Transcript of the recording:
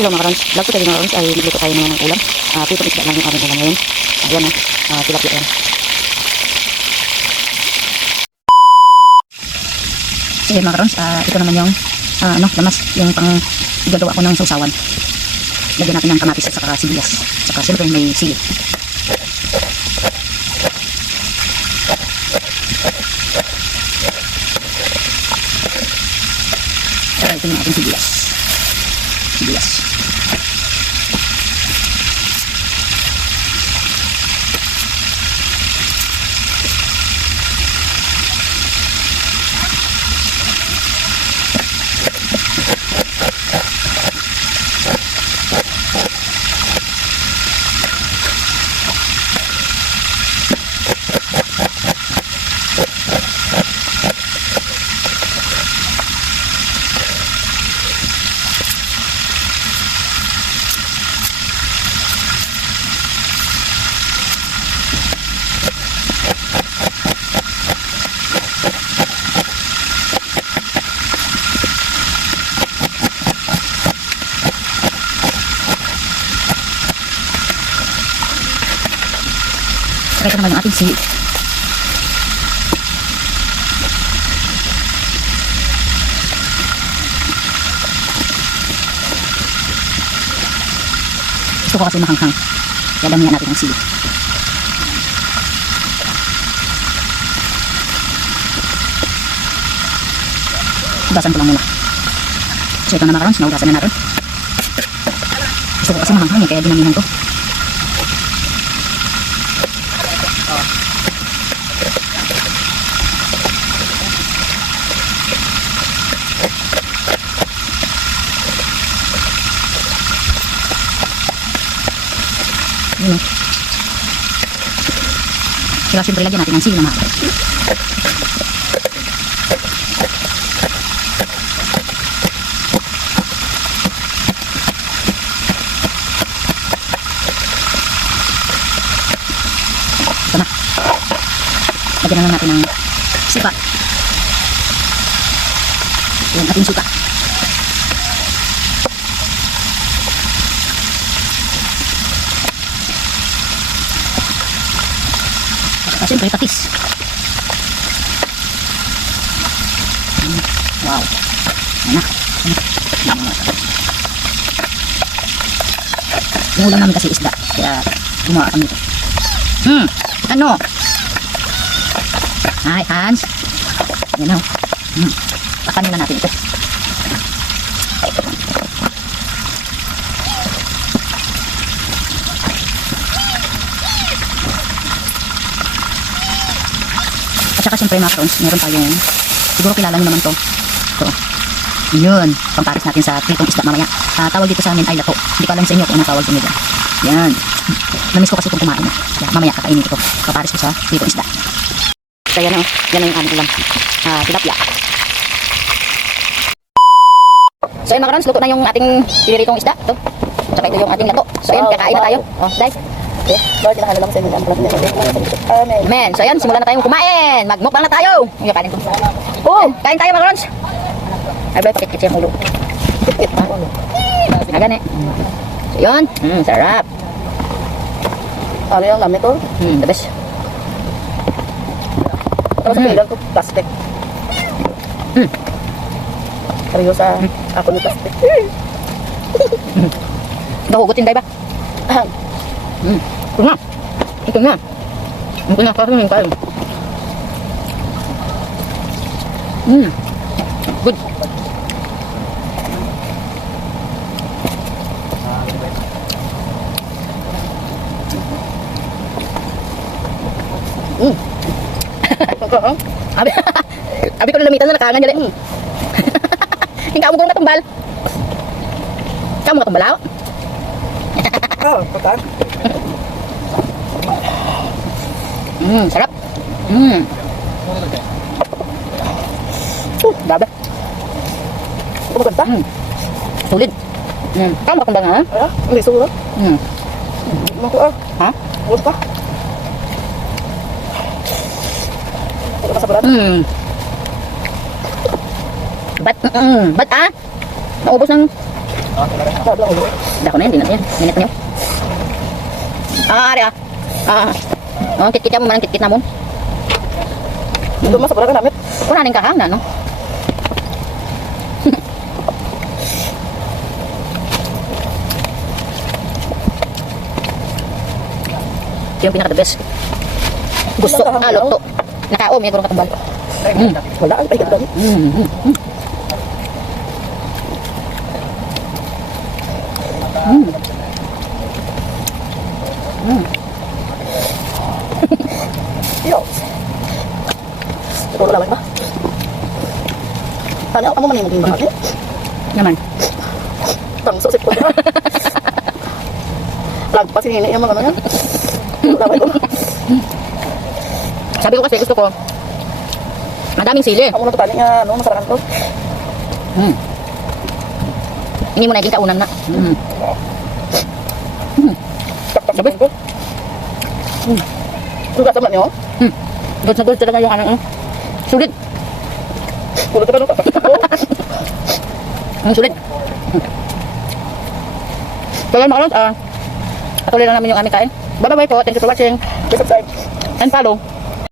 Hello mga karons, vlog ko tayo mga karons ay nagluto tayo naman ng ulam. Pritong isda lang yung aming ulam ngayon. Ayan tilapia yan. So yun mga karons, ito naman yung lamas, yung pang igagawa ko ng sausawan. Lagyan natin ng kamatis at saka sibuyas. Saka siyempre may sili. Saka ito yung ating sibuyas. Saka ito naman yung ating sili. Gusto ko kasi mahanghang. Kaya damihan natin ang sili. Hugasan ko lang muna. So ito na mga karons, nahugasan na natin. Gusto ko kasi mahanghang kaya dinamihan ko. Yun o. Kaya siyempre lagyan natin ang sili mga kapatid. Ito na. Lagyan na lang natin ng suka. Yan ating suka. Siyempre patis. Wow. Anak. Yung ulam namin kasi isda. Kaya gumawa kami ito. Ano? Hi Hans. Yan o. Pakanin na natin ito. At saka siyempre mga karons, meron tayong, siguro kilala nyo naman to. Ito. Yun, pamparis natin sa pritong isda mamaya. Tawag dito sa amin ay lato. Hindi ko alam sa inyo kung anong tawag sa inyo dyan. Yan. Namiss ko kasi itong kumain. Mamaya kakainin ko. Pamparis ko sa pritong isda. Kaya yan o, yan yung aming ulam. Tilapia. So yun mga karons, luto na yung ating piniritong isda. Ito. Tsaka ito yung ating lato. So yun, kakain na tayo. Dahil. Lord, kinakala lang sa inyo. Amen. Amen. So yan, simulan na tayong kumain. Magmukbang na tayo. Yung kanin ko. Kain tayo mga karons. Ay, bro, pakit-kit siyang ulo. Pakit-kit pa. Agane. So yun, sarap. Ano yung lamit ko? The best. Tapos sa pilang ko, plastic. Kariyo sa ako ni plastic. Nahugutin tayo ba? Ito na. Ito na. Ito na. Kasi yung kain. Good. Abi ko na lamitan na nakaangan dyan eh. Hingga mo kong natumbal. Kamu nga tumbalaw? Pagkaan. Sarap. Grabe. Kumaganda. Sulit. Kamu kang nga, ha? Hindi sulo. Mako Ha? Ulos pa. Ito ka sa barat. Ba't naubos ng Sabi lang ulo. Dako na yan, di na yan. Minit niyo. Ari ah. Kit-kit mo man, kit-kit na mo. Ito mas wala ka namit. Kunanin ka hang na, no? Ito yung pinaka-the best. Gusto, luto. Nakaom, yung gurong katumbal. Wala, ay ganda. Yo. Ito wala ba? Ano mo man yung maging bahagi? Naman. Tangso si ko. Lag pa sinini yung mga ano yan. Wala ba ito? Sabi ko kasi gusto ko, madaming sili. Amo na tani nga, ano, masarakan ko. Ini mo na yung kaunan na. Sabi ko. Sugat naman yun. Good na good talaga yung ano. Sulit. Kulot ka ba nung Sulit. So yun mga lods, patuloy lang namin yung aming kain. Bye bye po. Thank you for watching. Subscribe. And follow.